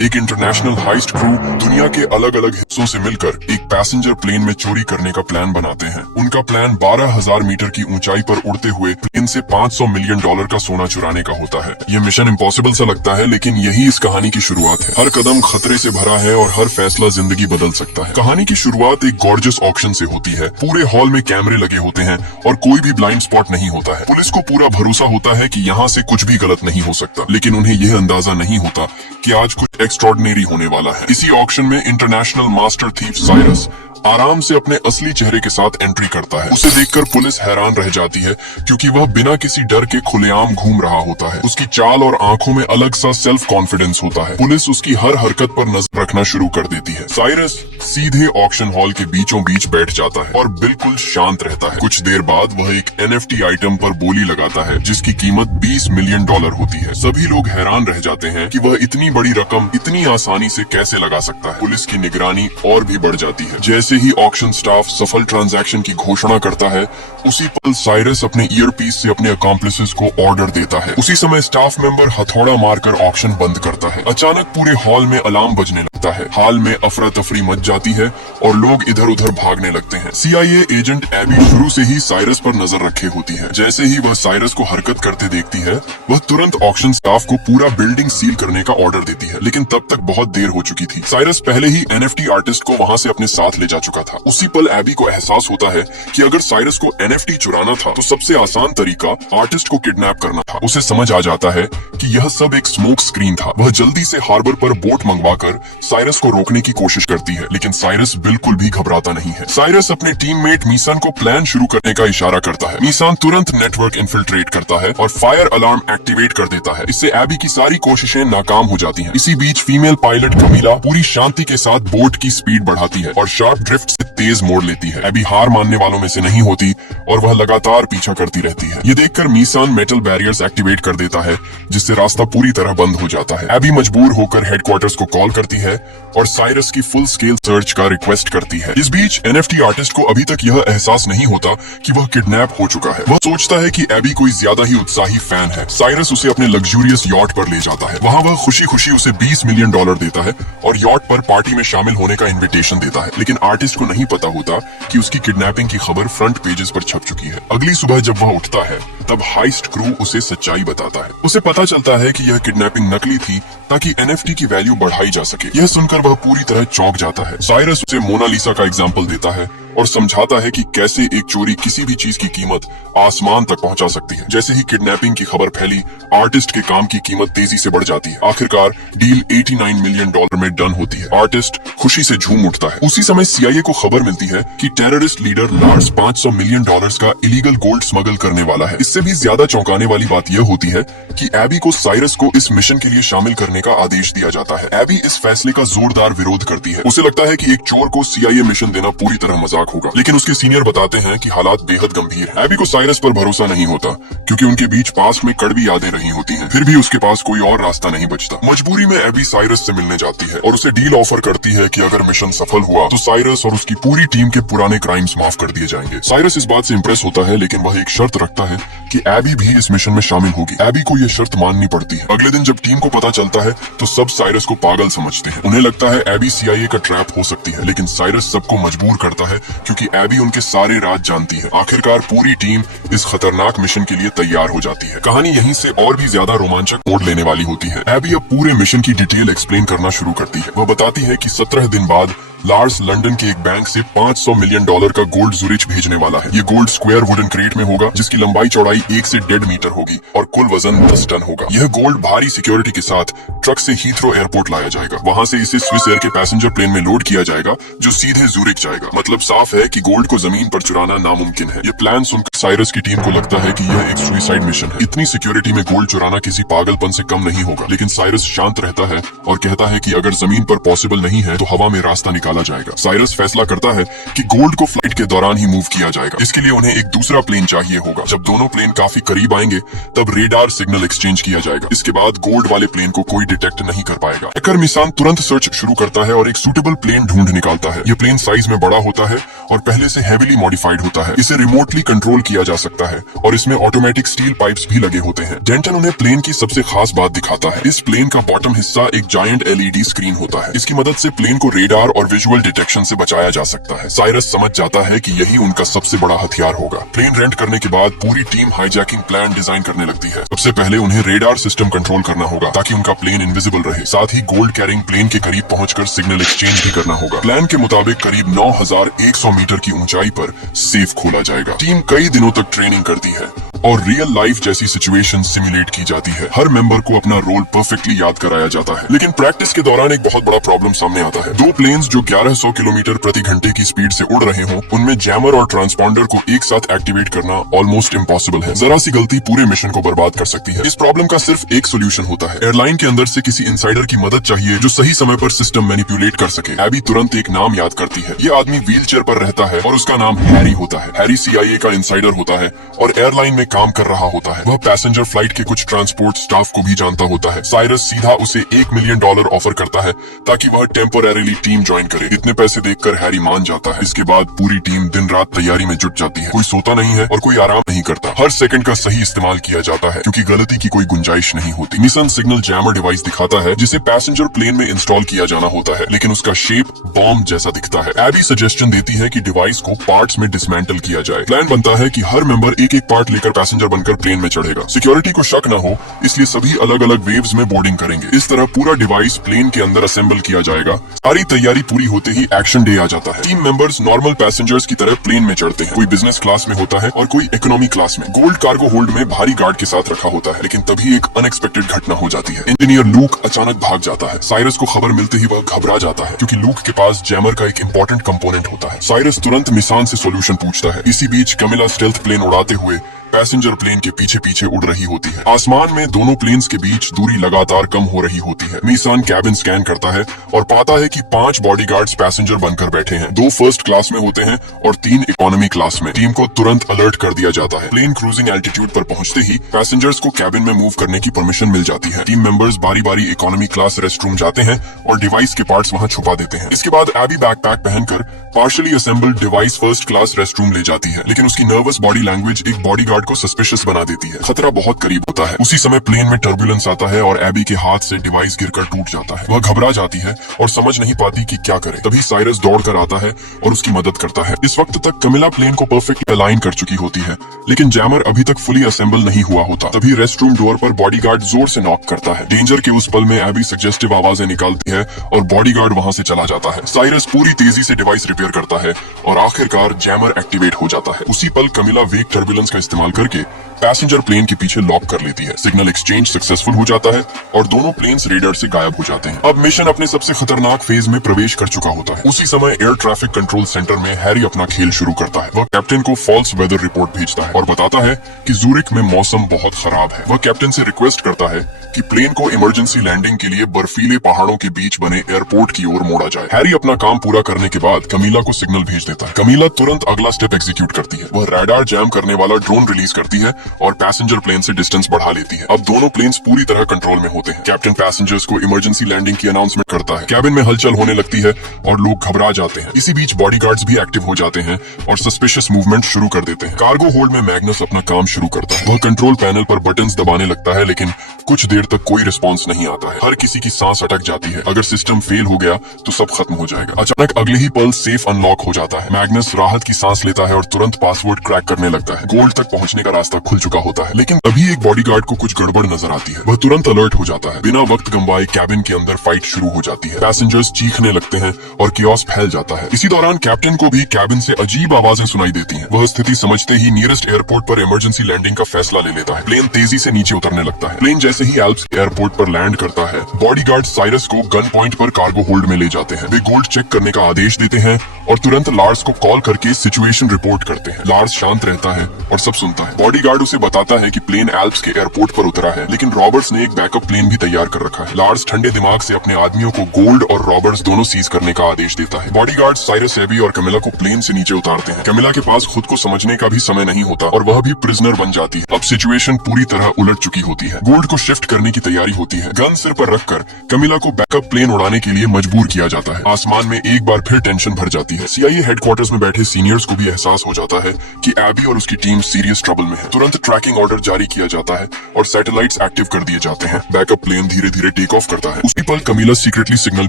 एक international heist crew दुनिया के अलग अलग हिस्सों से मिलकर एक पैसेंजर प्लेन में चोरी करने का प्लान बनाते हैं। उनका प्लान 12,000 मीटर की ऊंचाई पर उड़ते हुए प्लेन से $500 मिलियन का सोना चुराने का होता है। यह मिशन इम्पॉसिबल सा लगता है, लेकिन यही इस कहानी की शुरुआत है। हर कदम खतरे से भरा है और हर फैसला जिंदगी बदल सकता है। कहानी की शुरुआत एक गॉर्जियस ऑक्शन से होती है। पूरे हॉल में कैमरे लगे होते हैं और कोई भी ब्लाइंड स्पॉट नहीं होता है। पुलिस को पूरा भरोसा होता है कि यहाँ से कुछ भी गलत नहीं हो सकता, लेकिन उन्हें यह अंदाजा नहीं होता कि आज कुछ एक्स्ट्रॉर्डिनरी होने वाला है। इसी ऑक्शन में इंटरनेशनल मास्टर थीफ साइरस आराम से अपने असली चेहरे के साथ एंट्री करता है। उसे देखकर पुलिस हैरान रह जाती है, क्योंकि वह बिना किसी डर के खुलेआम घूम रहा होता है। उसकी चाल और आंखों में अलग सा सेल्फ कॉन्फिडेंस होता है। पुलिस उसकी हर हरकत पर नजर रखना शुरू कर देती है। साइरस सीधे ऑक्शन हॉल के बीचों बीच बैठ जाता है और बिल्कुल शांत रहता है। कुछ देर बाद वह एक NFT आइटम पर बोली लगाता है, जिसकी कीमत $20 मिलियन होती है। सभी लोग हैरान रह जाते हैं कि वह इतनी बड़ी रकम इतनी आसानी से कैसे लगा सकता है। पुलिस की निगरानी और भी बढ़ जाती है। जैसे ही ऑक्शन स्टाफ सफल ट्रांजैक्शन की घोषणा करता है, उसी पल साइरस अपने ईयरपीस से अपने अकॉम्प्लिसेस को ऑर्डर देता है। उसी समय स्टाफ मेंबर हथौड़ा मारकर ऑक्शन बंद करता है। अचानक पूरे हॉल में अलार्म बजने लगता है। हॉल में अफरा तफरी मच जाती है और लोग इधर उधर भागने लगते हैं। CIA एजेंट एबी शुरू से ही साइरस पर नजर रखे होती है। जैसे ही वह साइरस को हरकत करते देखती है, वह तुरंत ऑक्शन स्टाफ को पूरा बिल्डिंग सील करने का ऑर्डर देती है। लेकिन तब तक बहुत देर हो चुकी थी। साइरस पहले ही NFT आर्टिस्ट को वहाँ से अपने साथ ले जा चुका था। उसी पल एबी को एहसास होता है कि अगर साइरस को NFT चुराना था तो सबसे आसान तरीका आर्टिस्ट को किडनैप करना था। उसे समझ आ जाता है कि यह सब एक स्मोक स्क्रीन था। वह जल्दी से हार्बर पर बोट मंगवाकर साइरस को रोकने की कोशिश करती है, लेकिन साइरस बिल्कुल भी घबराता नहीं है। साइरस अपने टीममेट मीसान को प्लान शुरू करने का इशारा करता है। मीसान तुरंत नेटवर्क इन्फिल्ट्रेट करता है और फायर अलार्म एक्टिवेट कर देता है। इससे एबी की सारी कोशिशें नाकाम हो जाती हैं। इसी बीच फीमेल पायलट कमीला पूरी शांति के साथ बोट की स्पीड बढ़ाती है और शार्प ड्रिफ्ट से तेज मोड़ लेती है। एबी हार मानने वालों में से नहीं होती और वह लगातार पीछा करती रहती है। ये देखकर मीसान मेटल बैरियर्स एक्टिवेट कर देता है, जिससे रास्ता पूरी तरह बंद हो जाता है। एबी मजबूर होकर हेडक्वार्टर्स को कॉल करती है और साइरस की फुल स्केल सर्च का रिक्वेस्ट करती है। इस बीच NFT आर्टिस्ट को अभी तक यह एहसास नहीं होता कि वह किडनैप हो चुका है। वह सोचता है कि एबी कोई ज्यादा ही उत्साही फैन है। साइरस उसे अपने लग्जूरियस यॉट पर ले जाता है। वहाँ वह खुशी खुशी उसे $20 मिलियन देता है और यॉट पर पार्टी में शामिल होने का इन्विटेशन देता है। लेकिन आर्टिस्ट को नहीं पता होता कि उसकी किडनैपिंग की खबर फ्रंट पेजेस पर छप चुकी है। अगली सुबह जब वह उठता है, तब हाइस्ट क्रू उसे सच्चाई बताता है। उसे पता चलता है कि यह किडनैपिंग नकली थी ताकि NFT की वैल्यू बढ़ाई जा सके। यह सुनकर वह पूरी तरह चौंक जाता है। साइरस उसे मोनालिसा का एग्जाम्पल देता है और समझाता है कि कैसे एक चोरी किसी भी चीज की कीमत आसमान तक पहुंचा सकती है। जैसे ही किडनैपिंग की खबर फैली, आर्टिस्ट के काम की कीमत तेजी से बढ़ जाती है। आखिरकार डील $89 मिलियन में डन होती है। आर्टिस्ट खुशी से झूम उठता है। उसी समय CIA को खबर मिलती है कि टेररिस्ट लीडर लार्स $500 मिलियन का इलीगल गोल्ड स्मगल करने वाला है। इससे भी ज्यादा चौंकाने वाली बात यह होती है कि एबी को साइरस को इस मिशन के लिए शामिल करने का आदेश दिया जाता है। एबी इस फैसले का जोरदार विरोध करती है। उसे लगता है कि एक चोर को CIA मिशन देना पूरी तरह मजाक होगा, लेकिन उसके सीनियर बताते हैं कि हालात बेहद गंभीर हैं। एबी को साइरस पर भरोसा नहीं होता, क्योंकि उनके बीच पास्ट में कड़वी यादें रही होती हैं। फिर भी उसके पास कोई और रास्ता नहीं बचता। मजबूरी में एबी साइरस से मिलने जाती है और उसे डील ऑफर करती है कि अगर मिशन सफल हुआ तो साइरस और उसकी पूरी टीम के पुराने क्राइम्स माफ कर दिए जाएंगे। साइरस इस बात से इंप्रेस होता है, लेकिन वह एक शर्त रखता है कि एबी भी इस मिशन में शामिल होगी। एबी को यह शर्त माननी पड़ती है। अगले दिन जब टीम को पता चलता है तो सब साइरस को पागल समझते हैं। उन्हें लगता है एबी CIA का ट्रैप हो सकती है, लेकिन साइरस सबको मजबूर करता है, क्योंकि एबी उनके सारे राज जानती है। आखिरकार पूरी टीम इस खतरनाक मिशन के लिए तैयार हो जाती है। कहानी यहीं से और भी ज्यादा रोमांचक मोड़ लेने वाली होती है। एबी अब पूरे मिशन की डिटेल एक्सप्लेन करना शुरू करती है। वह बताती है कि 17 दिन बाद लार्स लंदन के एक बैंक से $500 मिलियन का गोल्ड जुरिच भेजने वाला है। ये गोल्ड स्क्वायर वुडन क्रेट में होगा, जिसकी लंबाई चौड़ाई 1 से 1.5 मीटर होगी और कुल वजन 10 टन होगा। यह गोल्ड भारी सिक्योरिटी के साथ ट्रक से हीथ्रो एयरपोर्ट लाया जाएगा। वहाँ से इसे स्विस एयर के पैसेंजर प्लेन में लोड किया जाएगा, जो सीधे जूरिक जाएगा। मतलब साफ है कि गोल्ड को जमीन पर चुराना नामुमकिन है। ये प्लान सुनकर साइरस की टीम को लगता है कि यह एक सुसाइड मिशन है। इतनी सिक्योरिटी में गोल्ड चुराना किसी पागलपन से कम नहीं होगा। लेकिन साइरस शांत रहता है और कहता है कि अगर जमीन पर पॉसिबल नहीं है तो हवा में रास्ता निकाला जाएगा। साइरस फैसला करता है कि गोल्ड को फ्लाइट के दौरान ही मूव किया जाएगा। इसके लिए उन्हें एक दूसरा प्लेन चाहिए होगा। जब दोनों प्लेन काफी करीब आएंगे, तब रेडार सिग्नल एक्सचेंज किया जाएगा। इसके बाद गोल्ड वाले प्लेन को कोई डिटेक्ट नहीं कर पाएगा। हैकर मीसान तुरंत सर्च शुरू करता है और एक सूटेबल प्लेन ढूंढ निकालता है। ये प्लेन साइज में बड़ा होता है और पहले से हेवीली मॉडिफाइड होता है। इसे रिमोटली कंट्रोल किया जा सकता है और इसमें ऑटोमेटिक स्टील पाइप्स भी लगे होते हैं। डेंटन उन्हें प्लेन की सबसे खास बात दिखाता है। इस प्लेन का बॉटम हिस्सा एक जायंट एलईडी स्क्रीन होता है। इसकी मदद से प्लेन को रेडार और विजुअल डिटेक्शन से बचाया जा सकता है। साइरस समझ जाता है कि यही उनका सबसे बड़ा हथियार होगा। प्लेन रेंट करने के बाद पूरी टीम हाईजैकिंग प्लान डिजाइन करने लगती है। सबसे पहले उन्हें रेडार सिस्टम कंट्रोल करना होगा ताकि उनका प्लेन इनविजिबल रहे। साथ ही गोल्ड कैरिंग प्लेन के करीब पहुंचकर सिग्नल एक्सचेंज भी करना होगा। प्लान के मुताबिक करीब 9100 मीटर की ऊंचाई पर सेफ खोला जाएगा। टीम कई दिनों तक ट्रेनिंग करती है और रियल लाइफ जैसी सिचुएशन सिमुलेट की जाती है। हर मेंबर को अपना रोल परफेक्टली याद कराया जाता है। लेकिन प्रैक्टिस के दौरान एक बहुत बड़ा प्रॉब्लम सामने आता है। दो प्लेन्स जो 1100 किलोमीटर प्रति घंटे की स्पीड से उड़ रहे हों, उनमें जैमर और ट्रांसपॉन्डर को एक साथ एक्टिवेट करना ऑलमोस्ट इम्पॉसिबल है। जरा सी गलती पूरे मिशन को बर्बाद कर सकती है। इस प्रॉब्लम का सिर्फ एक सोल्यूशन होता है। एयरलाइन के अंदर से किसी इनसाइडर की मदद चाहिए जो सही समय पर सिस्टम मैनिपुलेट कर सके। एबी तुरंत एक नाम याद करती है। ये आदमी व्हील चेयर पर रहता है और उसका नाम हैरी होता है। हैरी CIA का इनसाइडर होता है और एयरलाइन में काम कर रहा होता है। वह पैसेंजर फ्लाइट के कुछ ट्रांसपोर्ट स्टाफ को भी जानता होता है। साइरस सीधा उसे $1 मिलियन ऑफर करता है ताकि वह टेम्पोरेरीली टीम ज्वाइन करे। इतने पैसे देखकर हैरी मान जाता है। इसके बाद पूरी टीम दिन रात तैयारी में जुट जाती है। कोई सोता नहीं है और कोई आराम नहीं करता। हर सेकंड का सही इस्तेमाल किया जाता है क्योंकि गलती की कोई गुंजाइश नहीं होती। मिशन सिग्नल जैमर डिवाइस दिखाता है जिसे पैसेंजर प्लेन में इंस्टॉल किया जाना होता है, लेकिन उसका शेप बॉम्ब जैसा दिखता है। एबी सजेशन देती है कि डिवाइस को पार्ट्स में डिसमेंटल किया जाए। प्लान बनता है कि हर मेंबर एक एक पार्ट लेकर पैसेंजर बनकर प्लेन में चढ़ेगा। सिक्योरिटी को शक न हो इसलिए सभी अलग अलग वेव्स में बोर्डिंग करेंगे। इस तरह पूरा डिवाइस प्लेन के अंदर असेंबल किया जाएगा। सारी तैयारी पूरी होते ही एक्शन डे आ जाता है। टीम मेंबर्स नॉर्मल पैसेंजर्स की तरह प्लेन में चढ़ते हैं। कोई बिजनेस क्लास में होता है और कोई इकोनॉमी क्लास में। गोल्ड कार्गो होल्ड में भारी गार्ड के साथ रखा होता है, लेकिन तभी एक अनएक्सपेक्टेड घटना हो जाती है। इंजीनियर लूक अचानक भाग जाता है। साइरस को खबर मिलते ही वह घबरा जाता है क्योंकि लूक के पास जैमर का एक इंपॉर्टेंट कंपोनेंट होता है। साइरस तुरंत मिसान से सॉल्यूशन पूछता है। इसी बीच कमिला स्टेल्थ प्लेन उड़ाते हुए पैसेंजर प्लेन के पीछे पीछे उड़ रही होती है। आसमान में दोनों प्लेन्स के बीच दूरी लगातार कम हो रही होती है। मिसान कैबिन स्कैन करता है और पाता है कि 5 बॉडीगार्ड्स पैसेंजर बनकर बैठे हैं। 2 फर्स्ट क्लास में होते हैं और 3 इकोनॉमी क्लास में। टीम को तुरंत अलर्ट कर दिया जाता है। प्लेन क्रूजिंग एल्टीट्यूड पर पहुंचते ही पैसेंजर्स को कैबिन में मूव करने की परमिशन मिल जाती है। टीम मेंबर्स बारी बारी इकोनॉमी क्लास रेस्टरूम जाते हैं और डिवाइस के पार्ट्स वहां छुपा देते हैं। इसके बाद एबी बैकपैक पहनकर partially assembled device first class restroom ले जाती है, लेकिन उसकी नर्वस बॉडी लैंग्वेज एक बॉडीगार्ड को सस्पिशियस बना देती है। खतरा बहुत करीब होता है। उसी समय प्लेन में टर्बुलेंस आता है और एबी के हाथ से डिवाइस गिरकर टूट जाता है। वह घबरा जाती है और समझ नहीं पाती कि क्या करे। तभी साइरस दौड़कर आता है और उसकी मदद करता है। इस वक्त तक कमिला प्लेन को परफेक्टली अलाइन कर चुकी होती है, लेकिन जैमर अभी तक फुली असेंबल नहीं हुआ होता। तभी रेस्ट रूम डोर पर बॉडीगार्ड जोर से नॉक करता है। डेंजर के उस पल में एबी सजेस्टिव आवाजें निकालती है और बॉडीगार्ड वहां से चला जाता है। साइरस पूरी तेजी से डिवाइस रिपेयर करता है और आखिरकार जैमर एक्टिवेट हो जाता है। उसी पल कमिला वेग टर्बुलेंस का इस्तेमाल करके पैसेंजर प्लेन के पीछे लॉक कर लेती है। सिग्नल एक्सचेंज सक्सेसफुल हो जाता है और दोनों प्लेन्स रेडार से गायब हो जाते हैं। अब मिशन अपने सबसे खतरनाक फेज में प्रवेश कर चुका होता है। उसी समय एयर ट्रैफिक कंट्रोल सेंटर में हैरी अपना खेल शुरू करता है। वह कैप्टन को फॉल्स वेदर रिपोर्ट भेजता है और बताता है कि जूरिक में मौसम बहुत खराब है। वह कैप्टन से रिक्वेस्ट करता है कि प्लेन को इमरजेंसी लैंडिंग के लिए बर्फीले पहाड़ों के बीच बने एयरपोर्ट की ओर मोड़ा जाए। हैरी अपना काम पूरा करने के बाद कमीला को सिग्नल भेज देता है। कमीला तुरंत अगला स्टेप एग्जीक्यूट करती है। वह रडार जैम करने वाला ड्रोन रिलीज करती है और पैसेंजर प्लेन से डिस्टेंस बढ़ा लेती है। अब दोनों प्लेन्स पूरी तरह कंट्रोल में होते हैं। कैप्टन पैसेंजर्स को इमरजेंसी लैंडिंग की अनाउंसमेंट करता है। कैबिन में हलचल होने लगती है और लोग घबरा जाते हैं। इसी बीच बॉडीगार्ड्स भी एक्टिव हो जाते हैं और सस्पिशियस मूवमेंट शुरू कर देते हैं। कार्गो होल्ड में मैग्नस अपना काम शुरू करता है। वह कंट्रोल पैनल पर बटन्स दबाने लगता है, लेकिन कुछ देर तक कोई रिस्पॉन्स नहीं आता है। हर किसी की सांस अटक जाती है। अगर सिस्टम फेल हो गया तो सब खत्म हो जाएगा। अचानक अगले ही पल सेफ अनलॉक हो जाता है। मैग्नस राहत की सांस लेता है और तुरंत पासवर्ड क्रैक करने लगता है। गोल्ड तक पहुंचने का रास्ता खुल चुका होता है, लेकिन तभी एक बॉडीगार्ड को कुछ गड़बड़ नजर आती है। वह तुरंत अलर्ट हो जाता है। बिना वक्त गंवाए कैबिन के अंदर फाइट शुरू हो जाती है। पैसेंजर्स चीखने लगते हैं और कियोस फैल जाता है। इसी दौरान कैप्टन को भी कैबिन से अजीब आवाजें सुनाई देती हैं। वह स्थिति समझते ही नियरेस्ट एयरपोर्ट पर इमरजेंसी लैंडिंग का फैसला ले लेता है। प्लेन तेजी से नीचे उतरने लगता है। प्लेन जैसे ही एल्प्स एयरपोर्ट पर लैंड करता है, बॉडीगार्ड साइरस को गन पॉइंट पर कार्गो होल्ड में ले जाते हैं। वे गोल्ड चेक करने का आदेश देते हैं और तुरंत लार्स को कॉल करके सिचुएशन रिपोर्ट करते हैं। लार्स शांत रहता है और सब सुनता है। बॉडीगार्ड उसे बताता है कि प्लेन एल्प्स के एयरपोर्ट पर उतरा है, लेकिन रॉबर्ट्स ने एक बैकअप प्लेन भी तैयार कर रखा है। लार्स ठंडे दिमाग से अपने आदमियों को गोल्ड और रॉबर्ट्स दोनों सीज करने का आदेश देता है। बॉडीगार्ड्स साइरस, एबी और कैमिला को प्लेन से नीचे उतारते हैं। कैमिला के पास खुद को समझने का भी समय नहीं होता और वह भी प्रिजनर बन जाती है। अब सिचुएशन पूरी तरह उलट चुकी होती है। गोल्ड को शिफ्ट करने की तैयारी होती है। गन सिर पर रखकर कैमिला को बैकअप प्लेन उड़ाने के लिए मजबूर किया जाता है। आसमान में एक बार फिर टेंशन भर जाती है। सीआईए हेडक्वार्टर्स में बैठे सीनियर्स को भी एहसास हो जाता है कि एबी और उसकी टीम सीरियस ट्रबल में है। तुरंत ट्रैकिंग ऑर्डर जारी किया जाता है और सैटेलाइट्स एक्टिव कर दिए जाते हैं। बैकअप प्लेन धीरे धीरे टेक ऑफ करता है। उसी पल कैमिला सीक्रेटली सिग्नल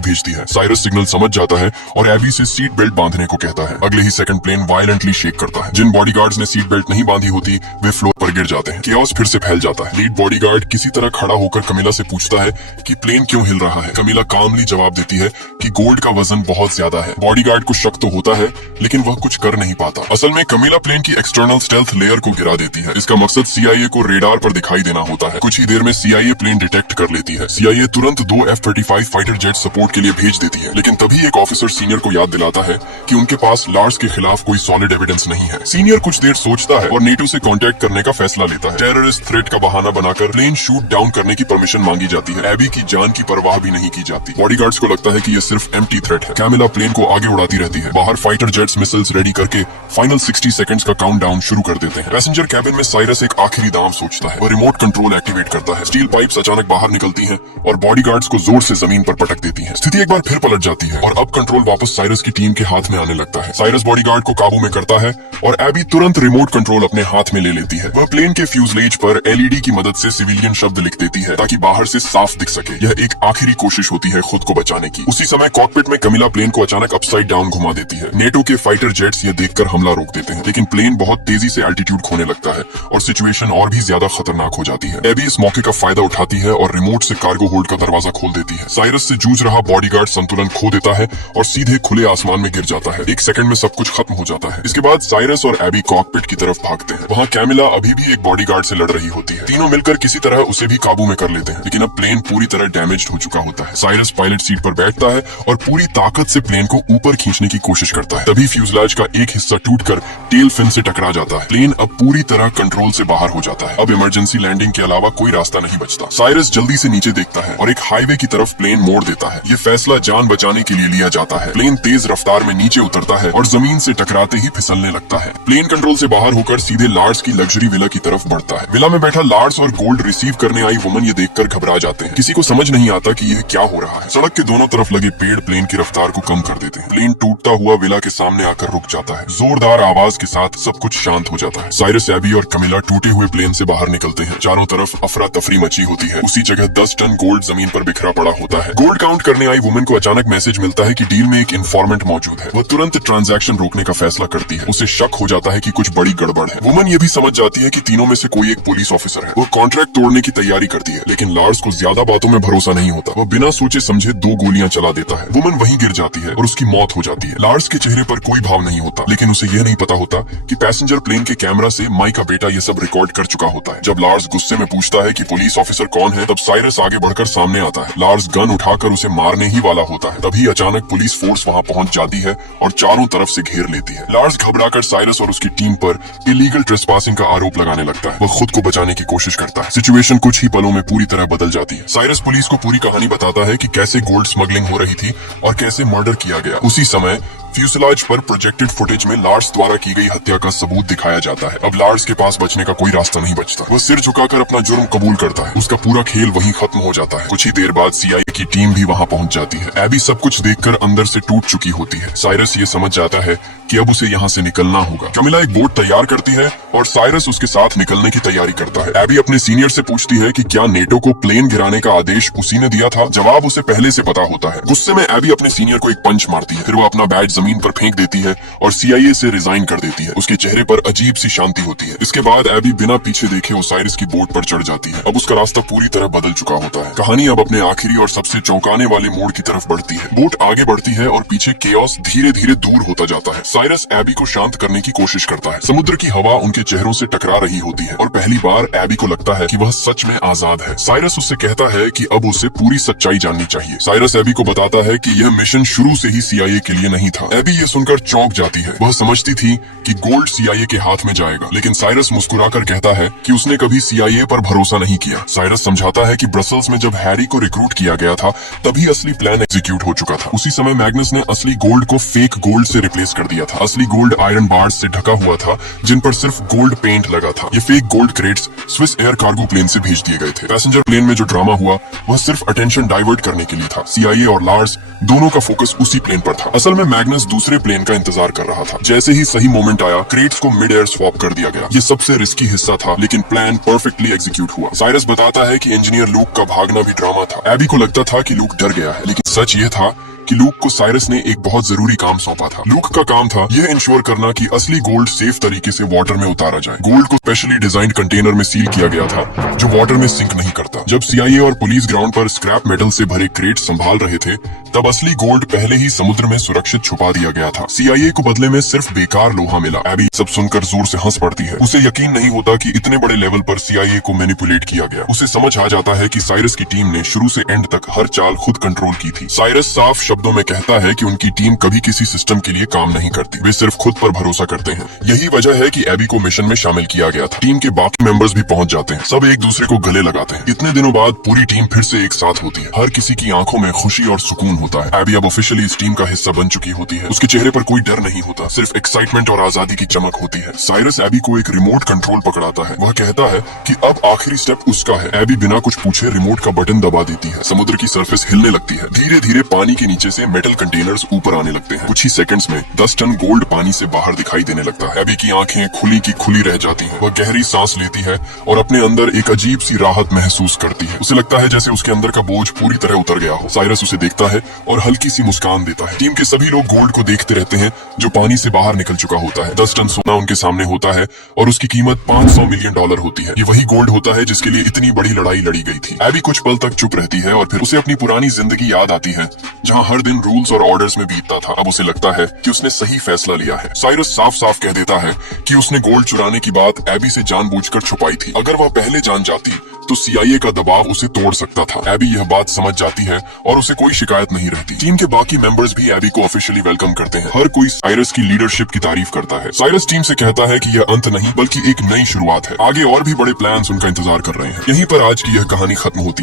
भेजती है। साइरस सिग्नल समझ जाता है और एबी से सीट बेल्ट बांधने को कहता है। अगले ही सेकंड प्लेन वायलेंटली शेक करता है। जिन बॉडीगार्ड्स ने सीट बेल्ट नहीं बांधी होती वे फ्लोर पर गिर जाते हैं। केओस फिर से फैल जाता है। लीड बॉडीगार्ड किसी तरह खड़ा होकर कैमिला से पूछता है कि प्लेन क्यों हिल रहा है। कैमिला कामली जवाब देती है कि गोल्ड का वजन बहुत ज्यादा है। बॉडीगार्ड को शक तो होता है लेकिन वह कुछ कर नहीं पाता। असल में कैमिला प्लेन की एक्सटर्नल स्टेल्थ लेयर को गिरा देती है। इसका मकसद सीआईए को रेडार पर दिखाई देना होता है। कुछ ही देर में सीआईए प्लेन डिटेक्ट कर लेती है। सीआईए तुरंत 2 F-35 फाइटर जेट सपोर्ट के लिए भेज देती है, लेकिन तभी एक ऑफिसर सीनियर को याद दिलाता है कि उनके पास लार्स के खिलाफ कोई सॉलिड एविडेंस नहीं है। सीनियर कुछ देर सोचता है और नेटो से कांटेक्ट करने का फैसला लेता है। टेररिस्ट थ्रेट का बहाना बनाकर प्लेन शूट डाउन करने की परमिशन मांगी जाती है। एबी की जान की परवाह भी नहीं की जाती। बॉडीगार्ड्स को लगता है कि यह सिर्फ एम्प्टी थ्रेट है। कैमिला प्लेन को आगे उड़ाती रहती है। बाहर फाइटर जेट्स मिसाइल्स रेडी करके फाइनल 60 सेकंड्स का काउंटडाउन शुरू कर देते हैं। पैसेंजर कैबिन में साइरस एक आखिरी दांव सोचता है। वह रिमोट कंट्रोल एक्टिवेट करता है। स्टील पाइप्स अचानक बाहर निकलती हैं और बॉडीगार्ड्स को जोर से जमीन पर पटक देती हैं। स्थिति एक बार फिर पलट जाती है और अब कंट्रोल वापस साइरस की टीम के हाथ में आने लगता है। साइरस बॉडीगार्ड को काबू में करता है और एबी तुरंत रिमोट कंट्रोल अपने हाथ में ले लेती है। वह प्लेन के फ्यूजलेज पर एलईडी की मदद से सिविलियन शब्द लिख देती है ताकि बाहर से साफ दिख सके। यह एक आखिरी कोशिश होती है खुद को बचाने की। उसी समय कॉकपिट में कैमिला प्लेन को अचानक अपसाइड डाउन घुमा देती है। नेटो के फाइटर जेट्स यह देखकर हमला रोक देते हैं, लेकिन प्लेन बहुत तेजी से एल्टीट्यूड खोने लगता है और सिचुएशन और भी ज्यादा खतरनाक हो जाती है। एबी इस मौके का फायदा उठाती है और रिमोट से कार्गो होल्ड का दरवाजा खोल देती है। साइरस से जूझ रहा बॉडीगार्ड संतुलन खो देता है और सीधे खुले आसमान में गिर जाता है। एक सेकंड में सब कुछ खत्म हो जाता है। इसके बाद साइरस और एबी कॉकपिट की तरफ भागते हैं। वहाँ कैमिला अभी भी एक बॉडीगार्ड से लड़ रही होती है। तीनों मिलकर किसी तरह उसे भी काबू में कर लेते हैं, लेकिन अब प्लेन पूरी तरह डैमेज्ड हो चुका होता है। साइरस पायलट सीट पर बैठता है और पूरी ताकत से प्लेन को ऊपर खींचने की कोशिश करता है। तभी फ्यूजलाज का एक हिस्सा टूटकर टेल फिन से टकरा जाता है। प्लेन अब पूरी तरह कंट्रोल से बाहर हो जाता है। अब इमरजेंसी लैंडिंग के अलावा कोई रास्ता नहीं बचता। साइरस जल्दी से नीचे देखता है और एक हाईवे की तरफ प्लेन मोड़ देता है। ये फैसला जान बचाने के लिए लिया जाता है। प्लेन तेज रफ्तार में नीचे उतरता है और जमीन से टकराते ही फिसलने लगता है। प्लेन कंट्रोल से बाहर होकर सीधे लार्स की लग्जरी विला की तरफ बढ़ता है। विला में बैठा लार्स और गोल्ड रिसीव करने आई वुमन ये देखकर घबरा जाते हैं। किसी को समझ नहीं आता कि यह क्या हो रहा है। सड़क के दोनों तरफ लगे पेड़ प्लेन की रफ्तार को कम कर देते हैं। प्लेन टूटता हुआ विला के सामने आकर रुक जाता है। जोरदार आवाज के साथ सब कुछ शांत हो जाता है। साइरस, एबी और कैमिला टूटे हुए प्लेन से बाहर निकलते हैं। चारों तरफ अफरा तफरी मची होती है। उसी जगह 10 टन गोल्ड जमीन पर बिखरा पड़ा होता है। गोल्ड काउंट करने आई वुमन को अचानक मैसेज मिलता है कि डील में एक इन्फॉर्मेंट मौजूद है। वह तुरंत ट्रांजैक्शन रोकने का फैसला करती है। उसे शक हो जाता है कि कुछ बड़ी गड़बड़ है। वुमन ये भी समझ जाती है कि तीनों में से कोई एक पुलिस ऑफिसर है। वो कॉन्ट्रैक्ट तोड़ने की तैयारी करती है, लेकिन लार्स को ज्यादा बातों में भरोसा नहीं होता। वह बिना सोचे समझे 2 गोलियां चला देता है। वुमन वहीं गिर जाती है और उसकी मौत हो जाती है। लार्स के चेहरे पर कोई भाव नहीं होता, लेकिन उसे यह नहीं पता होता कि पैसेंजर प्लेन के कैमरा से माई का बेटा ये सब रिकॉर्ड कर चुका होता है। जब लार्स गुस्से में पूछता है कि पुलिस ऑफिसर कौन है, तब साइरस आगे बढ़कर सामने आता है। लार्स गन उठाकर उसे मारने ही वाला होता है। तभी अचानक पुलिस फोर्स वहां पहुंच जाती है और चारों तरफ से घेर लेती है। लार्स घबराकर साइरस और उसकी टीम पर इलीगल ट्रेसपासिंग का आरोप लगाने लगता है। वह खुद को बचाने की कोशिश करता है। सिचुएशन कुछ ही पलों में पूरी तरह बदल जाती है। साइरस पुलिस को पूरी कहानी बताता है कि कैसे गोल्ड स्मगलिंग हो रही थी और कैसे मर्डर किया गया। उसी समय फ्यूसलाज पर प्रोजेक्टेड फुटेज में लार्स द्वारा की गई हत्या का सबूत दिखाया जाता है। अब लार्स के पास बचने का कोई रास्ता नहीं बचता। वह सिर झुकाकर अपना जुर्म कबूल करता है। उसका पूरा खेल वहीं खत्म हो जाता है। कुछ ही देर बाद सीआईए की टीम भी वहां पहुंच जाती है। एबी सब कुछ देखकर अंदर से टूट चुकी होती है। साइरस ये समझ जाता है कि अब उसे यहाँ से निकलना होगा। कैमिला एक बोट तैयार करती है और साइरस उसके साथ निकलने की तैयारी करता है। एबी अपने सीनियर से पूछती है कि क्या नेटो को प्लेन गिराने का आदेश उसी ने दिया था। जवाब उसे पहले से पता होता है। गुस्से में एबी अपने सीनियर को एक पंच मारती है। फिर वो अपना बैज जमीन पर फेंक देती है और सीआईए से रिजाइन कर देती है। उसके चेहरे पर अजीब सी शांति होती है। इसके बाद एबी बिना पीछे देखे ओसाइरिस की बोट पर चढ़ जाती है। अब उसका रास्ता पूरी तरह बदल चुका होता है। कहानी अब अपने आखिरी और सबसे सबसे चौंकाने वाले मोड़ की तरफ बढ़ती है। बोट आगे बढ़ती है और पीछे केओस धीरे धीरे दूर होता जाता है। साइरस एबी को शांत करने की कोशिश करता है। समुद्र की हवा उनके चेहरों से टकरा रही होती है और पहली बार एबी को लगता है कि वह सच में आजाद है। साइरस उससे कहता है कि अब उसे पूरी सच्चाई जाननी चाहिए। साइरस एबी को बताता है कि यह मिशन शुरू से ही CIA के लिए नहीं था। एबी ये सुनकर चौंक जाती है। वह समझती थी कि गोल्ड CIA के हाथ में जाएगा, लेकिन साइरस मुस्कुराकर कहता है कि उसने कभी CIA पर भरोसा नहीं किया। साइरस समझाता है कि ब्रसल्स में जब हैरी को रिक्रूट किया गया था तभी असली प्लान एग्जीक्यूट हो चुका था। उसी समय मैग्नस ने असली गोल्ड को फेक गोल्ड से रिप्लेस कर दिया था। असली गोल्ड आयरन बार्स से ढका हुआ था जिन पर सिर्फ गोल्ड पेंट लगा था। ये fake gold crates Swiss air cargo plane से भेज दिए गए थे। पैसेंजर प्लेन में जो ड्रामा हुआ वह सिर्फ अटेंशन डाइवर्ट करने के लिए था। CIA और लार्स दोनों का फोकस उसी प्लेन पर था। असल में मैग्नस दूसरे प्लेन का इंतजार कर रहा था। जैसे ही सही मोमेंट आया, क्रेट्स को मिड एयर स्वैप कर दिया गया। ये सबसे रिस्की हिस्सा था, लेकिन प्लान परफेक्टली एग्जीक्यूट हुआ। साइरस बताता है कि इंजीनियर लूक का भागना भी ड्रामा था। एबी को लगता था कि लूक डर गया है, लेकिन सच ये था कि लूक को साइरस ने एक बहुत जरूरी काम सौंपा था। लूक का काम था यह इंश्योर करना कि असली गोल्ड सेफ तरीके से वाटर में उतारा जाए। गोल्ड को स्पेशली डिजाइंड कंटेनर में सील किया गया था जो वाटर में सिंक नहीं करता। जब CIA और पुलिस ग्राउंड पर स्क्रैप मेटल से भरे क्रेट संभाल रहे थे, तब असली गोल्ड पहले ही समुद्र में सुरक्षित छुपा दिया गया था। CIA को बदले में सिर्फ बेकार लोहा मिला। एबी सब सुनकर जोर से हंस पड़ती है। उसे यकीन नहीं होता कि इतने बड़े लेवल पर CIA को मैनिपुलेट किया गया। उसे समझ आ जाता है कि साइरस की टीम ने शुरू से एंड तक हर चाल खुद कंट्रोल की थी। साइरस साफ शब्दों में कहता है कि उनकी टीम कभी किसी सिस्टम के लिए काम नहीं करती, वे सिर्फ खुद पर भरोसा करते हैं। यही वजह है कि एबी को मिशन में शामिल किया गया था। टीम के बाकी मेंबर्स भी पहुंच जाते हैं। सब एक दूसरे को गले लगाते हैं। इतने दिनों बाद पूरी टीम फिर से एक साथ होती है। हर किसी की आंखों में खुशी और सुकून होता है। एबी अब ऑफिशियली इस टीम का हिस्सा बन चुकी होती है। उसके चेहरे पर कोई डर नहीं होता, सिर्फ एक्साइटमेंट और आजादी की चमक होती है। साइरस एबी को एक रिमोट कंट्रोल पकड़ाता है। वह कहता है कि अब आखिरी स्टेप उसका है। एबी बिना कुछ पूछे रिमोट का बटन दबा देती है। समुद्र की सरफेस हिलने लगती है। धीरे धीरे पानी के नीचे से मेटल कंटेनर्स ऊपर आने लगते हैं। कुछ ही सेकंड्स में 10 टन गोल्ड पानी से बाहर दिखाई देने लगता है। एबी की आंखें खुली की खुली रह जाती हैं। वह गहरी सांस लेती है और अपने अंदर एक अजीब सी राहत महसूस करती है। उसे लगता है जैसे उसके अंदर का बोझ पूरी तरह उतर गया हो। साइरस उसे देखता है और हल्की सी मुस्कान देता है। टीम के सभी लोग गोल्ड को देखते रहते हैं जो पानी से बाहर निकल चुका होता है। 10 टन सोना उनके सामने होता है और उसकी कीमत $500 मिलियन होती है। ये वही गोल्ड होता है जिसके लिए इतनी बड़ी लड़ाई लड़ी गई थी। एबी कुछ पल तक चुप रहती है और फिर उसे अपनी पुरानी जिंदगी याद आती है जहाँ हर दिन रूल्स और ऑर्डर्स में बीतता था। अब उसे लगता है कि उसने सही फैसला लिया है। साइरस साफ साफ कह देता है कि उसने गोल्ड चुराने की बात एबी से जानबूझकर छुपाई थी। अगर वह पहले जान जाती तो CIA का दबाव उसे तोड़ सकता था। एबी यह बात समझ जाती है और उसे कोई शिकायत नहीं रहती। टीम के बाकी मेंबर्स भी एबी को ऑफिशियली वेलकम करते हैं। हर कोई साइरस की लीडरशिप की तारीफ करता है। साइरस टीम से कहता है कि यह अंत नहीं बल्कि एक नई शुरुआत है। आगे और भी बड़े प्लान्स उनका इंतजार कर रहे हैं। यहीं पर आज की यह कहानी खत्म होती है।